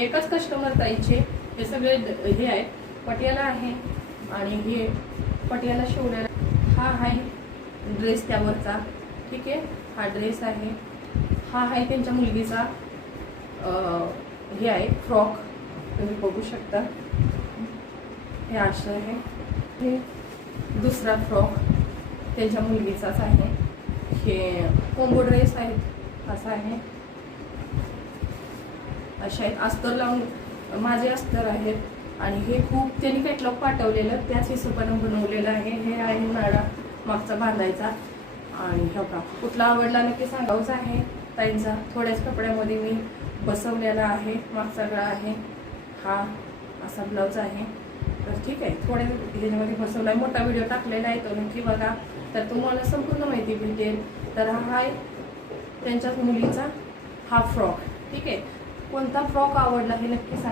एकच कस्टमर ताईचे हे सगळे हे आहेत, पटियाला आहे आणि हे पटियाला शिवलेला हा आहे ड्रेस त्यावरचा, ठीक आहे। हा ड्रेस आहे, हा आहे त्यांच्या मुलगीचा हे आहे फ्रॉक, तुम्ही बघू शकता। हे असं आहे, हे दुसरा फ्रॉक त्यांच्या मुलगीचाच आहे। हे कोंबो ड्रेस आहेत, असा आहे, अशा आहेत अस्तर लावून, माझे अस्तर आहेत। आणि हे खूप त्यांनी कॅटलॉग पाठवलेलं, त्याच हिशोबाने बनवलेलं आहे। हे आहे नाडा मागचा बांधायचा। आणि हो का, कुठला आवडला नक्की सांगावंच आहे ताईंचा। थोड्याच कपड्यामध्ये मी बसवलेला आहे, मागचा गळा आहे, हा असा ब्लाऊज आहे। तर ठीक आहे, थोड्या ह्याच्यामध्ये बसवला आहे, मोठा व्हिडिओ टाकलेला आहे तो नक्की बघा, तर तुम्हाला संपूर्ण माहिती भेटेल। तर हा आहे त्यांच्याच मुलीचा हा फ्रॉक, ठीक आहे। कोणता फ्रॉक आवडला हे नक्की सांगा।